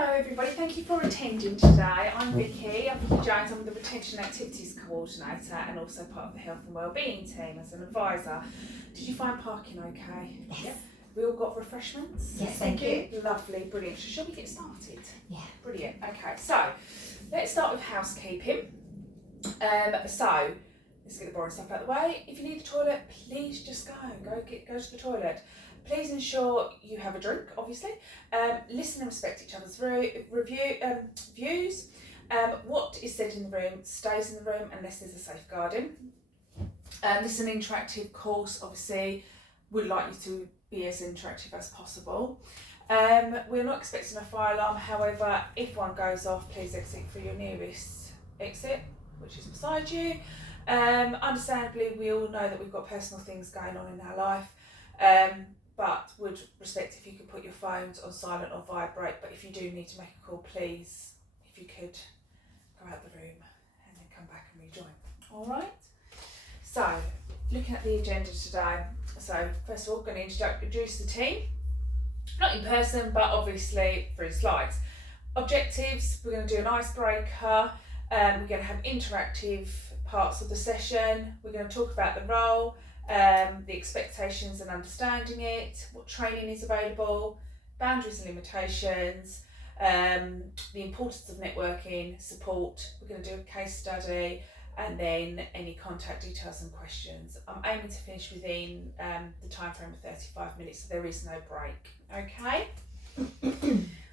Hello everybody, thank you for attending today. I'm Vicky, I'm Vicky Jones, I'm the Retention Activities Coordinator and also part of the Health and Wellbeing team as an advisor. Did you find parking okay? Yes. Yep. We all got refreshments? Yes, thank you. Lovely, brilliant. So shall we get started? Yeah. Brilliant. Okay, so let's start with housekeeping. So let's get the boring stuff out of the way. If you need the toilet, please just go to the toilet. Please ensure you have a drink, obviously. Listen and respect each other's views. What is said in the room stays in the room unless there's a safeguarding. This is an interactive course, obviously. We'd like you to be as interactive as possible. We're not expecting a fire alarm, however, if one goes off, please exit through your nearest exit, which is beside you. Understandably, we all know that we've got personal things going on in our life. But would respect if you could put your phones on silent or vibrate, but if you do need to make a call, please, if you could go out the room and then come back and rejoin. All right? So, looking at the agenda today, so first of all, we're going to introduce the team, not in person, but obviously through slides. Objectives, we're going to do an icebreaker, we're going to have interactive parts of the session, we're going to talk about the role, the expectations and understanding it, what training is available, boundaries and limitations, the importance of networking, support. We're going to do a case study and then any contact details and questions. I'm aiming to finish within the time frame of 35 minutes, so there is no break. Okay?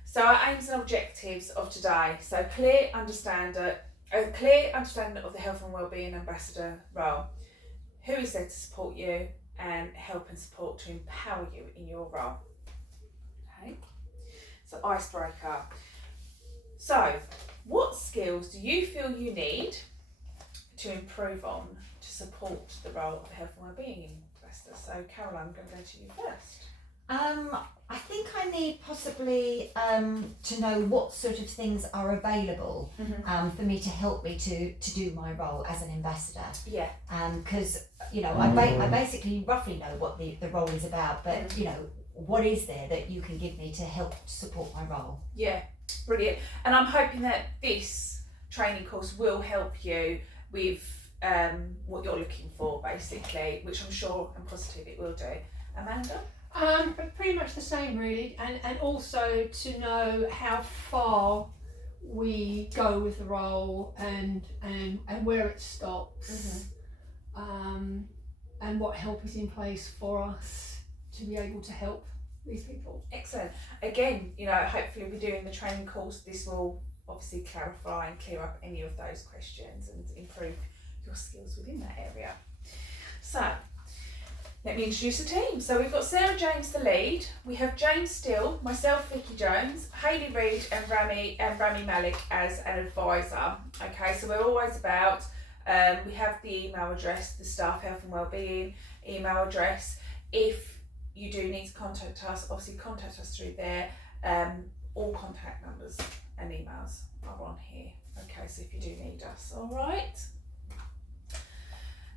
So our aims and objectives of today. So clear understanding of the Health and Wellbeing Ambassador role. Who is there to support you and help and support to empower you in your role? Okay, so icebreaker. So, what skills do you feel you need to improve on to support the role of Health and Wellbeing Ambassador? So, Caroline, I'm going to go to you first. I think I need possibly to know what sort of things are available for me to help me to do my role as an ambassador. Yeah. Because I basically roughly know what the role is about, but what is there that you can give me to help support my role? Yeah, brilliant. And I'm hoping that this training course will help you with what you're looking for, basically, which I'm sure and positive it will do. Amanda? But pretty much the same, really, and also to know how far we go with the role and where it stops, and what help is in place for us to be able to help these people. Excellent. Again, hopefully we're doing the training course. This will obviously clarify and clear up any of those questions and improve your skills within that area. So, let me introduce the team. So we've got Sarah James, the lead. We have James Still, myself, Vicky Jones, Hayley Reid, and Rami Malik as an advisor. Okay, so we're always about. We have the email address, the staff health and wellbeing email address. If you do need to contact us, obviously contact us through there. All contact numbers and emails are on here. Okay, so if you do need us, all right.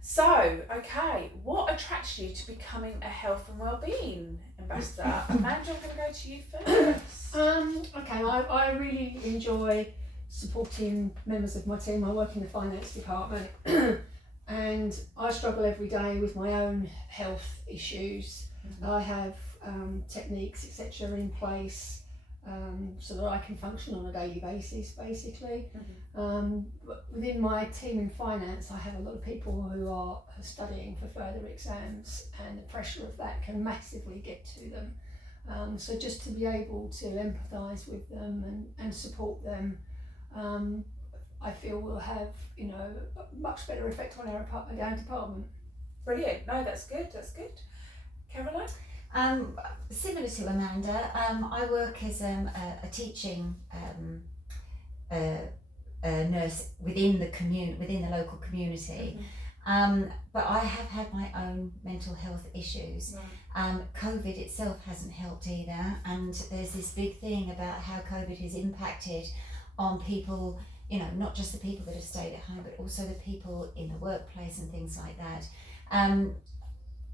So, okay, what attracts you to becoming a health and wellbeing ambassador? Amanda, I'm going to go to you first. Okay, I really enjoy supporting members of my team. I work in the finance department and I struggle every day with my own health issues. I have techniques, etc. in place so that I can function on a daily basis, basically. But within my team in finance, I have a lot of people who are studying for further exams, and the pressure of that can massively get to them. So just to be able to empathise with them and support them, I feel will have a much better effect on our department. Brilliant. No, that's good. Caroline? Similar to Amanda, I work as a teaching nurse within the local community, but I have had my own mental health issues. COVID itself hasn't helped either, and there's this big thing about how COVID has impacted on people, not just the people that have stayed at home, but also the people in the workplace and things like that.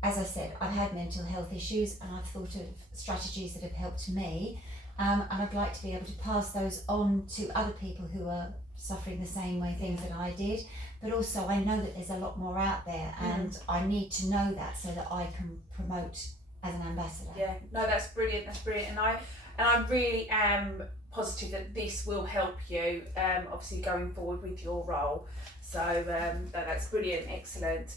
As I said, I've had mental health issues and I've thought of strategies that have helped me and I'd like to be able to pass those on to other people who are suffering the same way things that I did. But also I know that there's a lot more out there, and I need to know that so that I can promote as an ambassador. Yeah, no, that's brilliant, and I really am positive that this will help you obviously going forward with your role. So that's brilliant, excellent.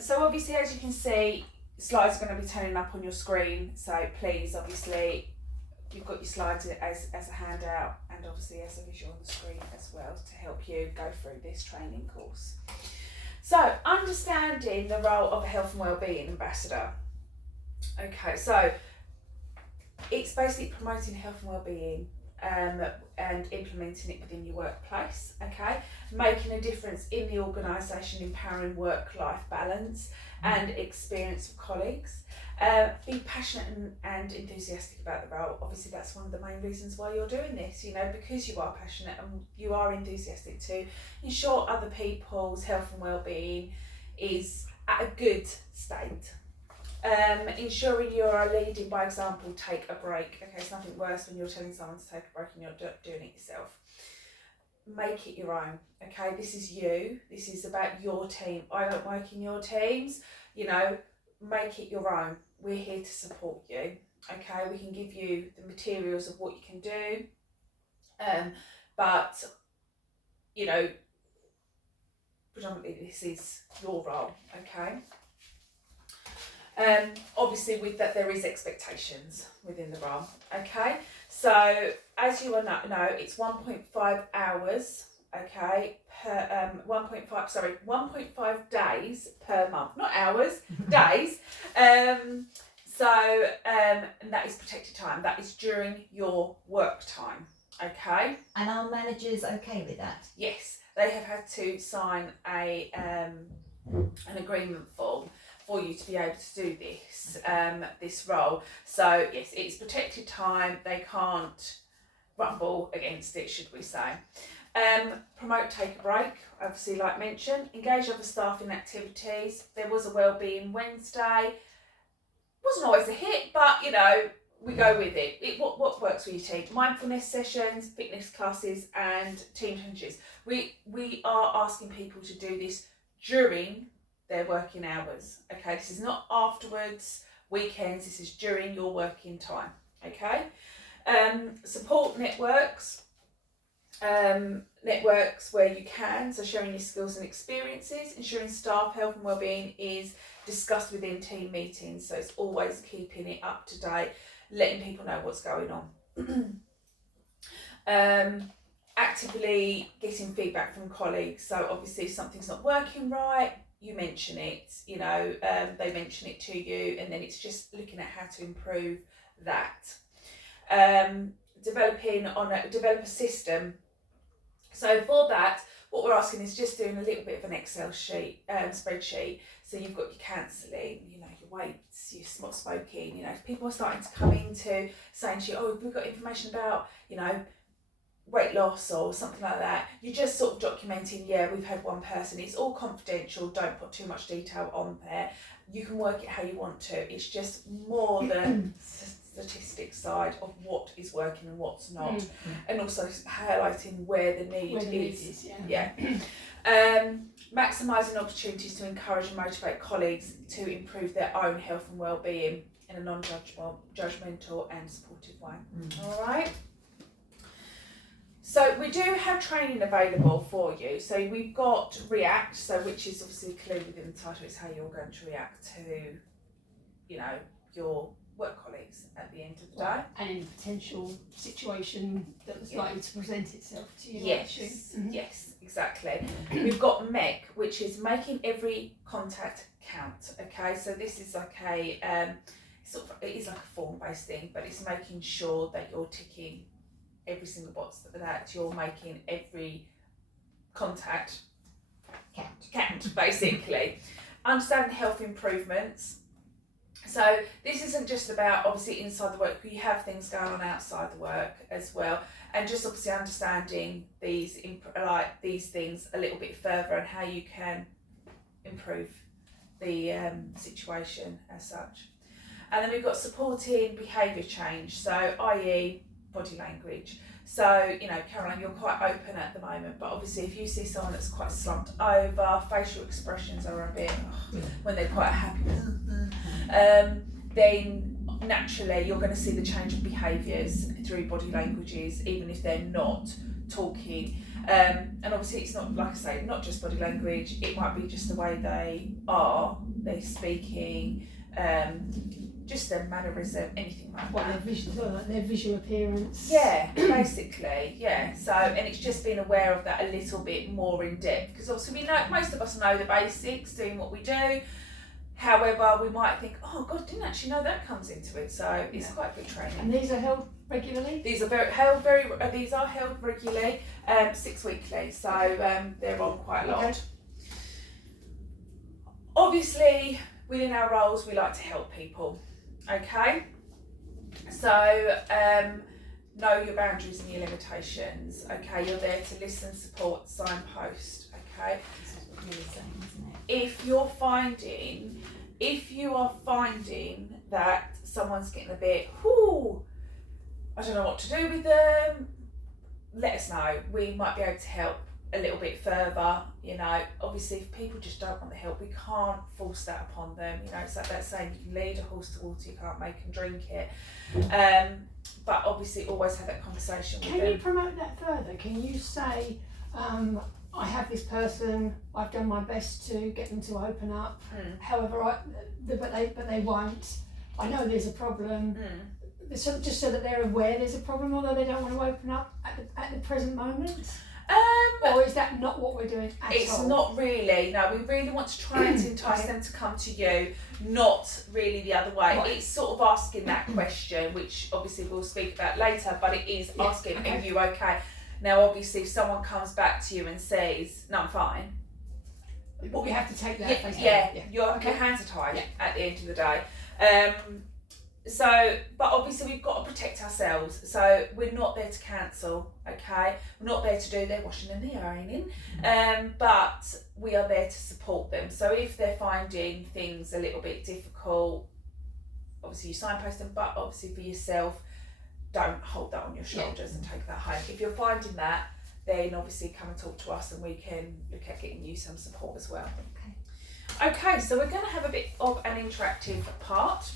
So obviously, as you can see, slides are going to be turning up on your screen, so please, obviously, you've got your slides as a handout and obviously as a visual on the screen as well to help you go through this training course. So, understanding the role of a health and wellbeing ambassador. Okay, so it's basically promoting health and wellbeing and implementing it within your workplace, okay? Making a difference in the organisation, empowering work-life balance and experience of colleagues. Be passionate and enthusiastic about the role. Obviously, that's one of the main reasons why you're doing this, you know, because you are passionate and you are enthusiastic to ensure other people's health and well-being is at a good state. Ensuring you are leading by example, take a break. Okay, it's nothing worse when you're telling someone to take a break and you're doing it yourself. Make it your own, okay? This is you, this is about your team. I don't work in your teams, you know, make it your own. We're here to support you, okay? We can give you the materials of what you can do, but, you know, predominantly this is your role, okay? Obviously with that there is expectations within the role, okay? So as you all know, it's 1.5 hours, okay, per 1.5 days per month, not hours, days. And that is protected time. That is during your work time, okay? And are managers okay with that? Yes, they have had to sign an agreement form for you to be able to do this role. So yes, it's protected time. They can't rumble against it, should we say. Promote take a break, obviously like mentioned. Engage other staff in activities. There was a Wellbeing Wednesday. Wasn't always a hit, but you know, we go with it. What works for your team? Mindfulness sessions, fitness classes and team challenges. We are asking people to do this during their working hours, okay? This is not afterwards, weekends, this is during your working time, okay? Support networks where you can, so sharing your skills and experiences, ensuring staff health and wellbeing is discussed within team meetings, so it's always keeping it up to date, letting people know what's going on. Actively getting feedback from colleagues, so obviously if something's not working right, you mention it, you know, they mention it to you, and then it's just looking at how to improve that. Develop a system. So for that, what we're asking is just doing a little bit of an Excel sheet, spreadsheet. So you've got your counselling, you know, your weights, your spot smoking, you know, if people are starting to come into saying to you, oh, we've got information about, you know, weight loss or something like that, you're just sort of documenting, yeah, we've had one person, it's all confidential, don't put too much detail on there, you can work it how you want to, it's just more the statistics side of what is working and what's not, and also highlighting where the need is. Maximising opportunities to encourage and motivate colleagues to improve their own health and well-being in a non-judgmental and supportive way. All right. So we do have training available for you. So we've got React, so which is obviously clear within the title, it's how you're going to react to, you know, your work colleagues at the end of the day. And in a potential situation that was likely to present itself to you. Yes, yes, exactly. We've got MEC, which is making every contact count. Okay, so this is like a it is like a form-based thing, but it's making sure that you're ticking every single box that you're making every contact count basically. Understand health improvements. So this isn't just about obviously inside the work, you have things going on outside the work as well, and just obviously understanding these things a little bit further and how you can improve the situation as such. And then we've got supporting behaviour change, so i.e. body language. So, you know, Caroline, you're quite open at the moment, but obviously if you see someone that's quite slumped over, facial expressions are a bit, when they're quite happy, then naturally you're going to see the change of behaviours through body languages, even if they're not talking. And obviously it's not, like I say, not just body language, it might be just the way they're speaking, just their mannerism, anything like that. Their visual appearance. Yeah, basically, yeah. So, and it's just being aware of that a little bit more in depth, because obviously we know, most of us know the basics, doing what we do. However, we might think, oh God, didn't actually know that comes into it. So it's quite good training. And these are held regularly? These are held regularly, 6 weekly. So they're on quite a lot. Okay. Obviously, within our roles, we like to help people. Okay, so know your boundaries and your limitations. Okay, you're there to listen, support, signpost. Okay, if you are finding that someone's getting a bit, I don't know what to do with them, let us know. We might be able to help a little bit further. You know, obviously if people just don't want the help, we can't force that upon them. You know, it's like that saying, you can lead a horse to water, you can't make them drink it. But obviously always have that conversation with them. Can you promote that further? Can you say, I have this person, I've done my best to get them to open up, however, but they won't. I know there's a problem. So, just so that they're aware there's a problem, although they don't want to open up at the present moment? Or is that not what we're doing at all? It's not really. No, we really want to try and entice them to come to you, not really the other way. Right. It's sort of asking that question, which obviously we'll speak about later, but it is asking, are you okay? Now, obviously, if someone comes back to you and says, no, I'm fine. But we have to take that. Your hands are tied at the end of the day. So, but obviously we've got to protect ourselves. So we're not there to cancel, okay? We're not there to do their washing and their ironing, but we are there to support them. So if they're finding things a little bit difficult, obviously you signpost them, but obviously for yourself, don't hold that on your shoulders and take that home. If you're finding that, then obviously come and talk to us and we can look at getting you some support as well. Okay, so we're going to have a bit of an interactive part.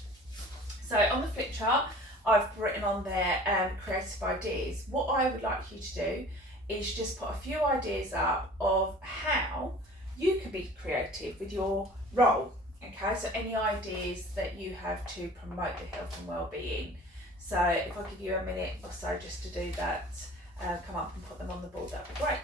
So on the flip chart, I've written on there creative ideas. What I would like you to do is just put a few ideas up of how you can be creative with your role. Okay, so any ideas that you have to promote the health and well-being. So if I give you a minute or so just to do that, come up and put them on the board, that'd be great.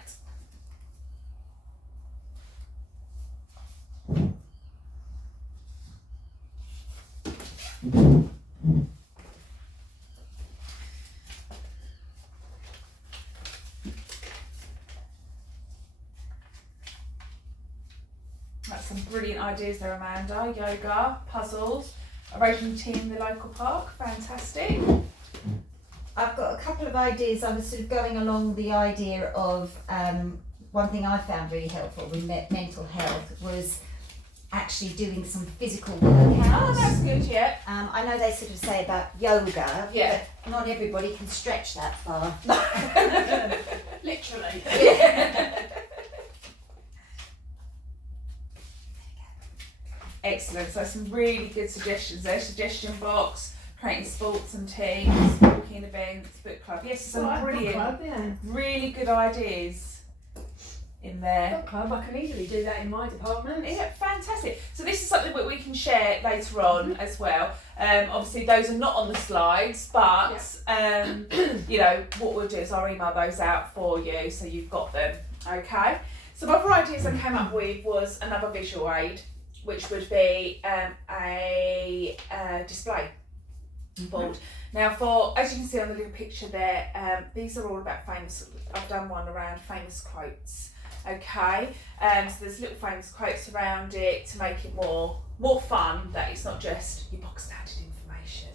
That's some brilliant ideas there, Amanda. Yoga, puzzles, arranging tea in the local park, fantastic. I've got a couple of ideas. I was sort of going along the idea of one thing I found really helpful with mental health was actually doing some physical workouts. Oh, that's good, yeah. I know they sort of say about yoga, but not everybody can stretch that far. Literally. Yeah. Excellent, so some really good suggestions there. Suggestion box, creating sports and teams, walking events, book club. Yes, some brilliant, really good ideas in there. Book club, I can easily do that in my department. Yeah, fantastic. So this is something that we can share later on as well. Obviously those are not on the slides, but you know, what we'll do is I'll email those out for you so you've got them, okay? Some other ideas I came up with was another visual aid, which would be a display board. Now, as you can see on the little picture there, these are all about famous. I've done one around famous quotes. Okay, so there's little famous quotes around it to make it more fun. That it's not just your box standard information.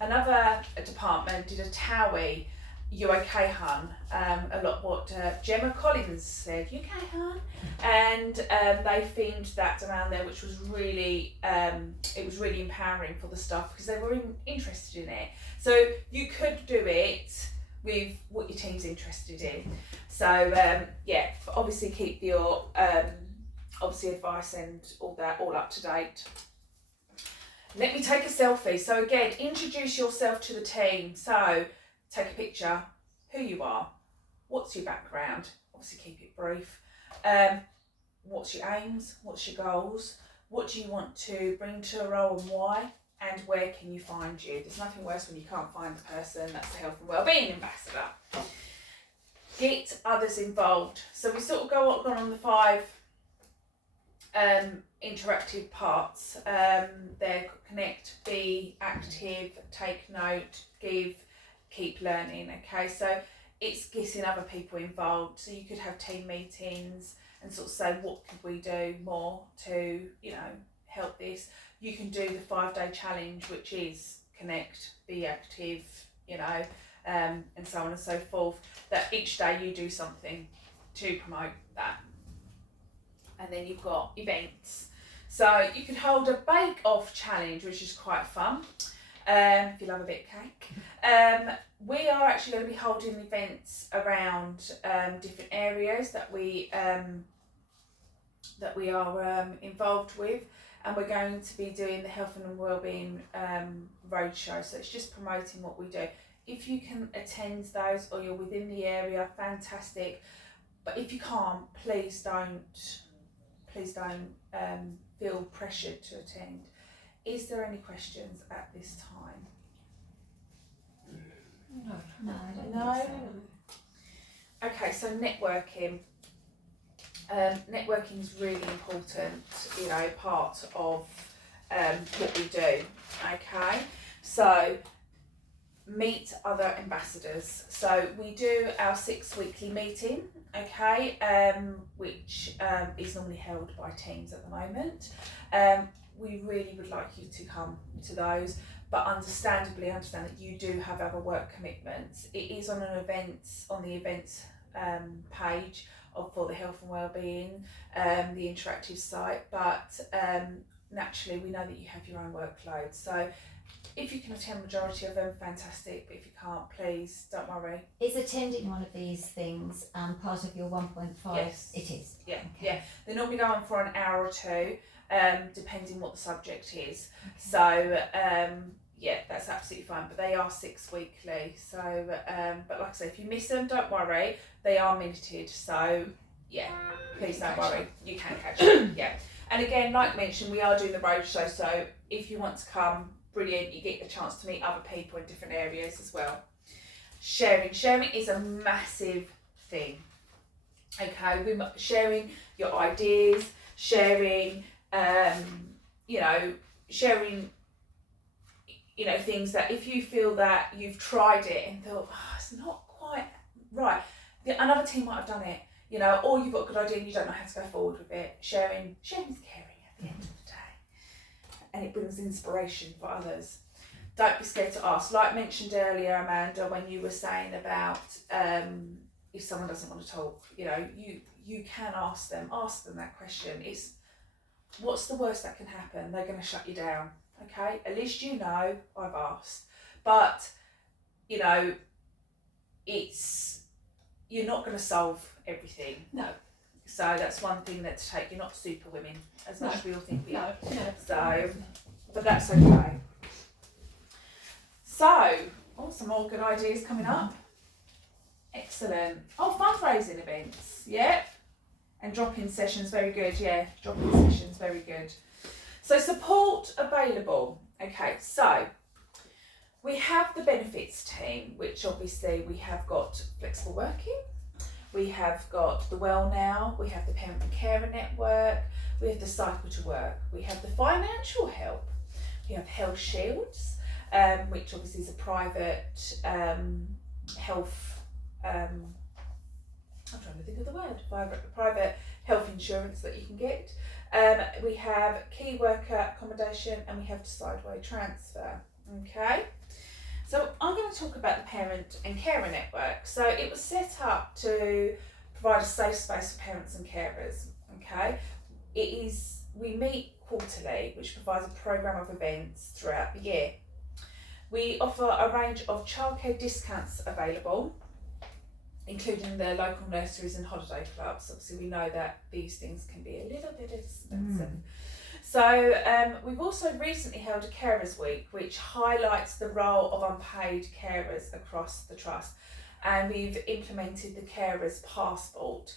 Another department did a TOWIE. You okay, hun? A lot what Gemma Collins said. You okay, hun? And they themed that around there, which was really it was really empowering for the staff because they were interested in it. So you could do it with what your team's interested in. So yeah, obviously keep your obviously advice and all that all up to date. Let me take a selfie. So again, introduce yourself to the team. So take a picture, who you are, what's your background, obviously keep it brief, what's your aims, what's your goals, what do you want to bring to a role and why, and where can you find you. There's nothing worse when you can't find the person. That's the health and wellbeing ambassador. Get others involved. So we sort of go on the 5 interactive parts. They're connect, be active, take note, give, keep learning. Okay, so it's getting other people involved. So you could have team meetings and sort of say, what could we do more to, you know, help this. You can do the 5-day challenge, which is connect, be active, you know, and so on and so forth. That each day you do something to promote that. And then you've got events. So you could hold a bake-off challenge, which is quite fun. If you love a bit of cake. We are actually going to be holding events around different areas that we are involved with, and we're going to be doing the health and wellbeing roadshow. So it's just promoting what we do. If you can attend those or you're within the area, fantastic. But if you can't, please don't feel pressured to attend. Is there any questions at this time? No, I don't No? think so. Okay, so networking. Networking is really important, you know, part of what we do. Okay, so meet other ambassadors. So we do our 6 weekly meeting, okay, which is normally held by teams at the moment. We really would like you to come to those, but understandably understand that you do have other work commitments. It is on the events page for the health and wellbeing, the interactive site, but naturally we know that you have your own workload. So if you can attend majority of them, fantastic, but if you can't, please don't worry. Is attending one of these things part of your 1.5? Yes. It is. Yeah, Okay. yeah. They normally go on for an hour or two, depending what the subject is. Okay. So yeah, that's absolutely fine. But they are 6 weekly. So but like I say, if you miss them, don't worry. They are minuted. So yeah, please don't worry. You can catch them. Yeah. And again, like mentioned, we are doing the roadshow. So if you want to come, brilliant. You get the chance to meet other people in different areas as well. Sharing is a massive thing. Okay, we're sharing your ideas, sharing, things that if you feel that you've tried it and thought, oh, it's not quite right, another team might have done it, you know, or you've got a good idea and you don't know how to go forward with it. Sharing is caring at the end of the day, and it brings inspiration for others. Don't be scared to ask. Like mentioned earlier, Amanda, when you were saying about if someone doesn't want to talk, you know, you can ask them that question. It's what's the worst that can happen? They're going to shut you down. Okay, at least you know I've asked. But you know, you're not going to solve everything. No. So that's one thing that to take. You're not super women as much as we all think we are. No. So, but that's okay. So, some more good ideas coming up. Excellent. Fundraising events. Yep. And drop-in sessions, very good. Yeah, drop-in sessions, very good. So support available. Okay, so we have the benefits team, which obviously we have got flexible working. We have got the Well Now. We have the Parent and Carer Network. We have the Cycle to Work. We have the financial help. We have Health Shields, which obviously is a private health. I'm trying to think of the word. Private health insurance that you can get. We have key worker accommodation, and we have Decideway transfer. Okay. So I'm going to talk about the Parent and Carer Network. So it was set up to provide a safe space for parents and carers. Okay, we meet quarterly, which provides a programme of events throughout the year. We offer a range of childcare discounts available, including the local nurseries and holiday clubs. Obviously, we know that these things can be a little bit expensive. So we've also recently held a Carers Week, which highlights the role of unpaid carers across the trust. And we've implemented the Carers Passport,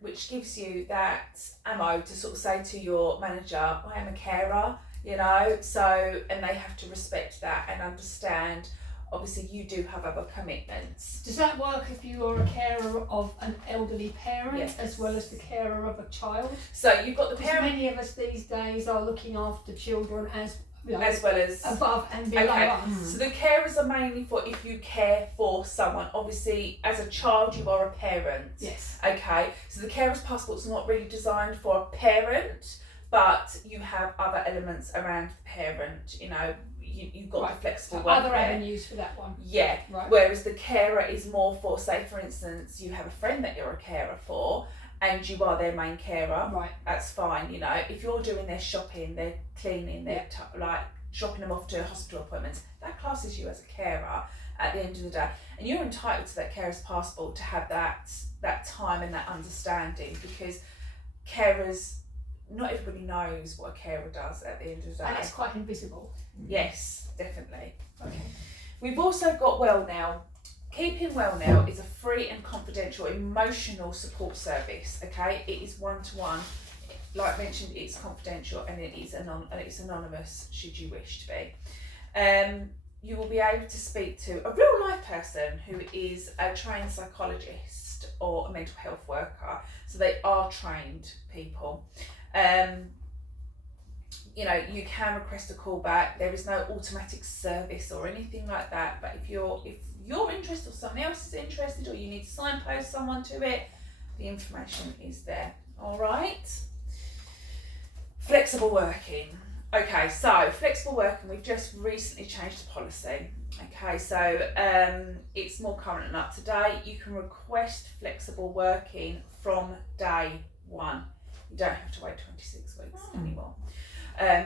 which gives you that ammo to sort of say to your manager, I am a carer, you know, so, and they have to respect that and understand, obviously you do have other commitments. Does that work if you are a carer of an elderly parent Yes. as well as the carer of a child? So you've got the Because parent many of us these days are looking after children as, you know, as well as above and below okay. us. So the carers are mainly for if you care for someone. Obviously, as a child, you are a parent. Yes. Okay. So the carers passport's not really designed for a parent, but you have other elements around the parent. You know, you've got Right. the flexible So work other there. avenues for that one. Yeah. Right. Whereas the carer is more for, say, for instance, you have a friend that you're a carer for, and you are their main carer. Right. That's fine. You know, if you're doing their shopping, their cleaning, their like dropping them off to hospital appointments, that classes you as a carer at the end of the day, and you're entitled to that carer's passport to have that time and that understanding, because carers, not everybody knows what a carer does at the end of the day. And it's quite invisible. Yes, definitely. Okay. We've also got Well Now. Keeping Well Now is a free and confidential emotional support service. Okay, it is one-to-one. Like mentioned, it's confidential and it's anonymous should you wish to be. You will be able to speak to a real life person who is a trained psychologist or a mental health worker. So they are trained people. You know, you can request a call back. There is no automatic service or anything like that. But if you're interested or someone else is interested or you need to signpost someone to it, the information is there. All right. Flexible working. Okay, so flexible working, we've just recently changed the policy. Okay, so it's more current and up to date. You can request flexible working from day one. You don't have to wait 26 weeks anymore.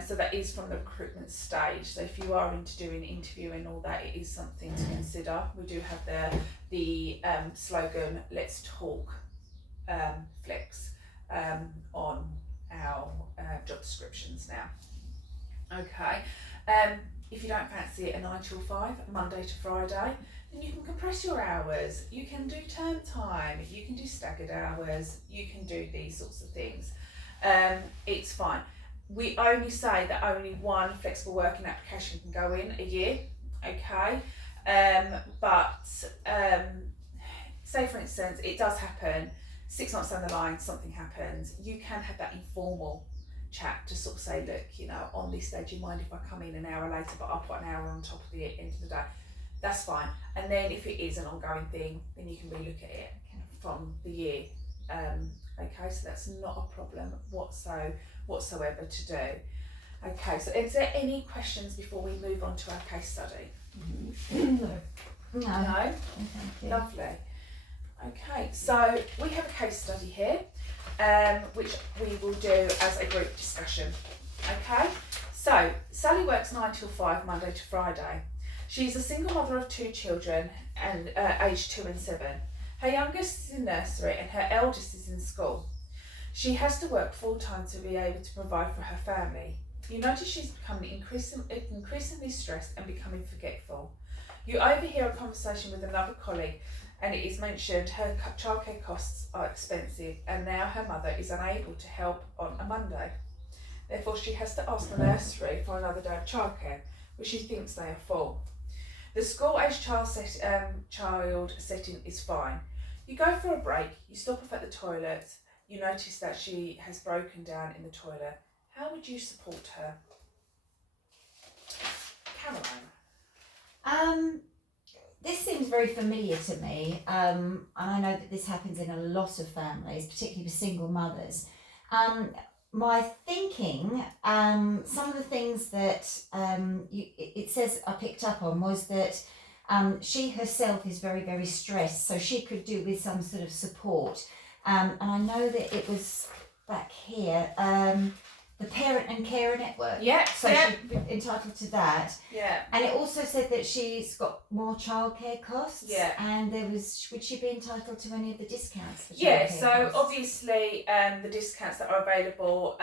So that is from the recruitment stage. So if you are into doing interview and all that, it is something to consider. We do have the slogan, let's talk flex on our job descriptions now. Okay, if you don't fancy it a 9 till 5, Monday to Friday, then you can compress your hours. You can do term time, you can do staggered hours, you can do these sorts of things. It's fine. We only say that only one flexible working application can go in a year, okay? But say for instance, it does happen, 6 months down the line, something happens, you can have that informal chat to sort of say, look, you know, on this day, do you mind if I come in an hour later, but I'll put an hour on top of the end of the day? That's fine. And then if it is an ongoing thing, then you can relook at it from the year. Okay, so that's not a problem whatsoever to do. Okay, so is there any questions before we move on to our case study? No. No? Thank you. Lovely. Okay, so we have a case study here, which we will do as a group discussion. Okay, so Sally works 9 till 5, Monday to Friday. She's a single mother of 2 children, and aged 2 and 7. Her youngest is in nursery and her eldest is in school. She has to work full time to be able to provide for her family. You notice she's becoming increasingly stressed and becoming forgetful. You overhear a conversation with another colleague, and it is mentioned her childcare costs are expensive and now her mother is unable to help on a Monday. Therefore, she has to ask the nursery for another day of childcare, which she thinks they are full. The school-aged child setting is fine. You go for a break, you stop off at the toilet, you notice that she has broken down in the toilet. How would you support her? Caroline? This seems very familiar to me, and I know that this happens in a lot of families, particularly with single mothers. my thinking, some of the things that it says I picked up on was that she herself is very, very stressed, so she could do with some sort of support. And I know that it was back here, the Parent and Carer Network. Yeah. So she'd be entitled to that. Yeah. And it also said that she's got more childcare costs. Yeah. And would she be entitled to any of the discounts for Yeah, childcare so costs? obviously the discounts that are available,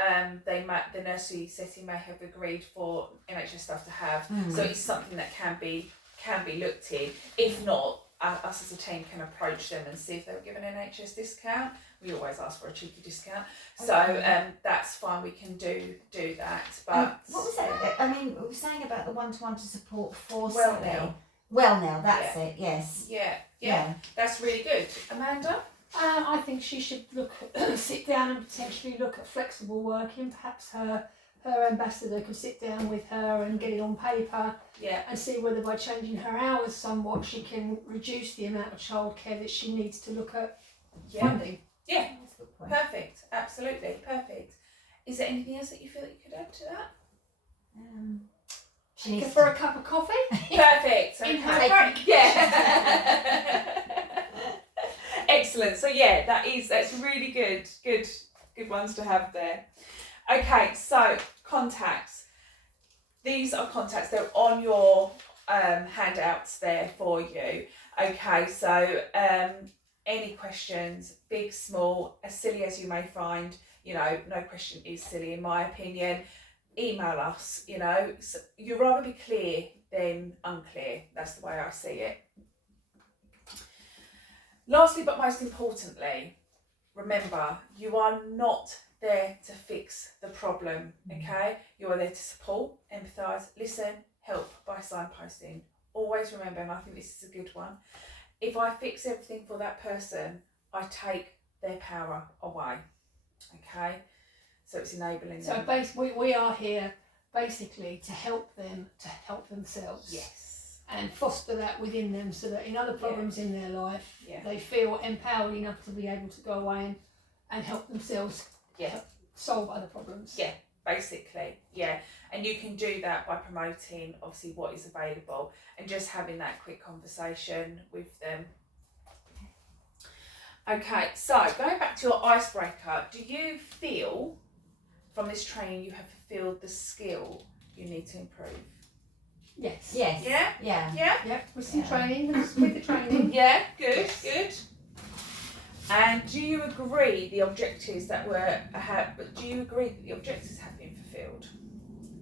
the nursery setting may have agreed for NHS staff to have. So it's something that can be looked in. If not, us as a team can approach them and see if they were given an NHS discount. We always ask for a cheeky discount, so that's fine. We can do that. But what was that? I mean, we were saying about the one-to-one to support for Well Now, that's it. Yes. Yeah, that's really good. Amanda? I think she should sit down and potentially look at flexible working. Perhaps her ambassador could sit down with her and get it on paper. Yeah. And see whether by changing her hours somewhat she can reduce the amount of childcare that she needs to look at funding. Yeah. That's a good point. Perfect. Absolutely perfect. Is there anything else that you feel that you could add to that? She needs For a cup of coffee. Perfect. In her Okay. break. Yeah. Excellent. So yeah, that's really good ones to have there. Okay, so contacts. These are contacts. They're on your handouts there for you. Okay, so any questions, big, small, as silly as you may find, no question is silly in my opinion. Email us, so you'd rather be clear than unclear. That's the way I see it. Lastly, but most importantly, remember, you are not there to fix the problem, okay? You are there to support, empathise, listen, help by signposting. Always remember, and I think this is a good one, if I fix everything for that person, I take their power away, okay? So it's enabling them. So we are here basically to help them to help themselves. Yes. And foster that within them so that in other problems in their life, Yeah. they feel empowered enough to be able to go away and help themselves solve other problems. Yeah, basically, yeah. And you can do that by promoting, obviously, what is available and just having that quick conversation with them. Okay, so going back to your icebreaker, do you feel from this training you have fulfilled the skill you need to improve? Yes. Yes. Yeah? Yeah. Yeah? Yep, with some training, with the training. Yeah, good, Yes. good. And do you agree the objectives that do you agree that the objectives have been fulfilled?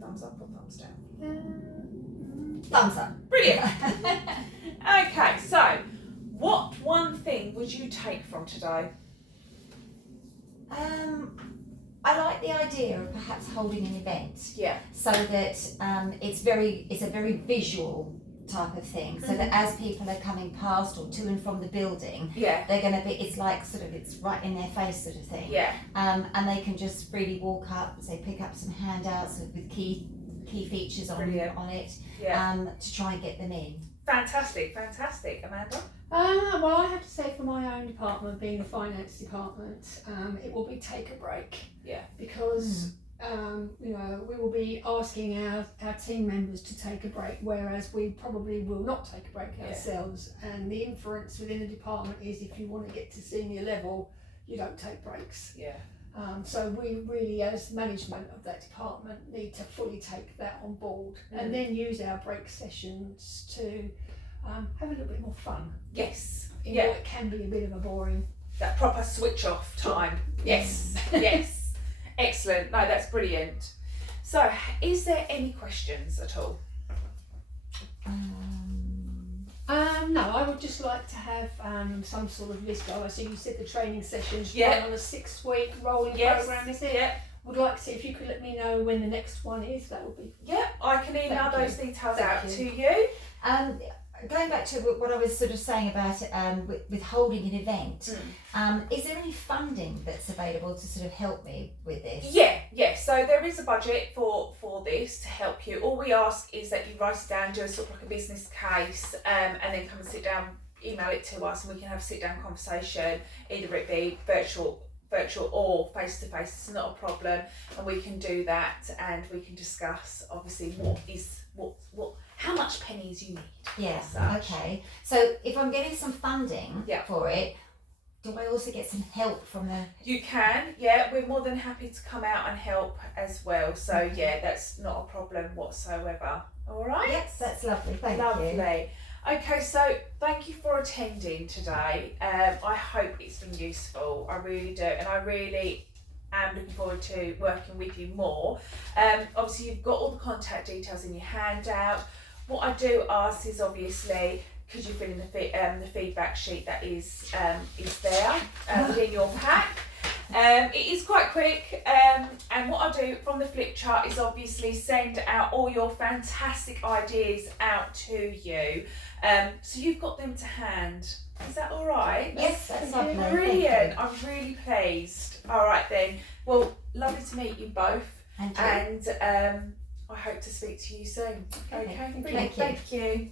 Thumbs up or thumbs down? Thumbs up. Brilliant. Okay, so what one thing would you take from today? I like the idea of perhaps holding an event. Yeah. So that it's a very visual type of thing. So that as people are coming past or to and from the building, Yeah. they're going to be. It's like it's right in their face sort of thing. Yeah. And they can just freely walk up, say pick up some handouts with key features on it. Yeah. To try and get them in. Fantastic, Amanda. Well, I have to say for my own department, being the finance department, it will be take a break. Yeah. Because we will be asking our team members to take a break, whereas we probably will not take a break ourselves. And the inference within the department is if you want to get to senior level, you don't take breaks. Yeah. So we really, as management of that department, need to fully take that on board and then use our break sessions to have a little bit more fun. Yes. In what can be a bit of a boring. That proper switch off time. Yes. Yes. Excellent. No, that's brilliant. So, is there any questions at all? No, I would just like to have some sort of list. So you said the training sessions Yeah. run on a 6-week rolling Yes. program, is it? Yeah. Would like to see if you could let me know when the next one is. That would be. Yeah, I can email Thank you. those details Thank out you. to you. Going back to what I was sort of saying about with holding an event, is there any funding that's available to sort of help me with this? Yeah. So there is a budget for this to help you. All we ask is that you write it down, do a sort of like a business case, and then come and sit down, email it to us, and we can have a sit down conversation. Either it be virtual virtual or face to face. It's not a problem, and we can do that, and we can discuss obviously what how much pennies you need. Yeah. Such. Okay. So if I'm getting some funding Yeah. for it, do I also get some help from the? You can, yeah. We're more than happy to come out and help as well. So yeah, that's not a problem whatsoever. All right. Yes, that's lovely. Thank you. Lovely. Okay, so thank you for attending today. I hope it's been useful. I really do, and I really am looking forward to working with you more. Obviously, you've got all the contact details in your handout. What I do ask is obviously, could you fill in the feedback sheet that is there within your pack. It is quite quick, and what I'll do from the flip chart is obviously send out all your fantastic ideas out to you, so you've got them to hand. Is that all right? Yes, that's lovely. Brilliant. Thank I'm really pleased. All right then. Well, lovely to meet you both, you. And you. and I hope to speak to you soon. Okay. Thank you. Brilliant. Thank you.